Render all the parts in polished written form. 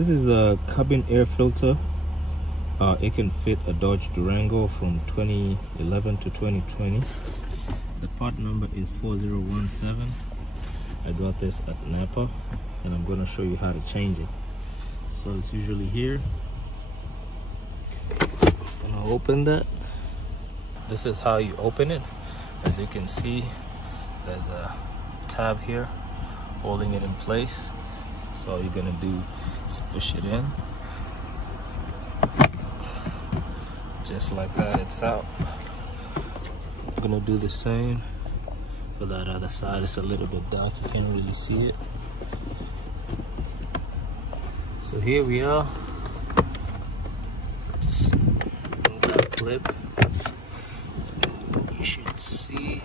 This is a cabin air filter. It can fit a Dodge Durango from 2011 to 2020. The part number is 4017. I got this at Napa, and I'm going to show you how to change it. So it's usually here. Just going to open that. This is how you open it. As you can see, there's a tab here holding it in place. So all you're going to do is push it in. Just like that, it's out. I'm gonna do the same for that other side. It's a little bit dark, you can't really see it. So here we are. Just move that clip. You should see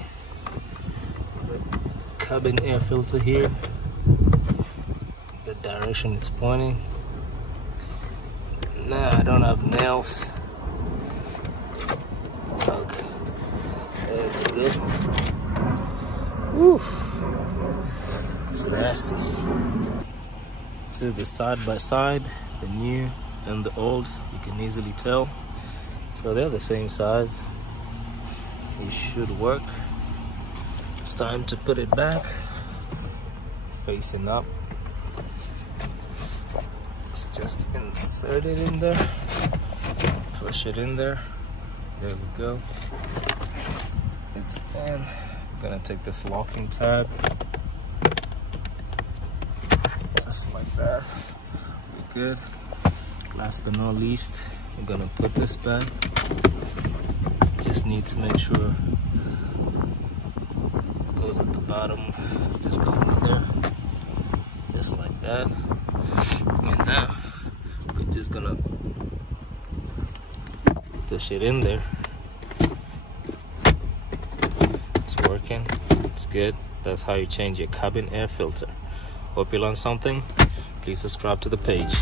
the cabin air filter here, the direction it's pointing. Nah, I don't have nails. Okay, there we go. Woo, it's nasty. This is the side by side, the new and the old. You can easily tell. So they're the same size. It should work. It's time to put it back, facing up. Let's just insert it in there, push it in there. There we go. It's in. I'm gonna take this locking tab, just like that. We're good. Last but not least, I'm gonna put this back. Just need to make sure it goes at the bottom. Just go in there, just like that. And now we're just gonna push it in there. It's working. It's good. That's how you change your cabin air filter. Hope you learned something. Please subscribe to the page.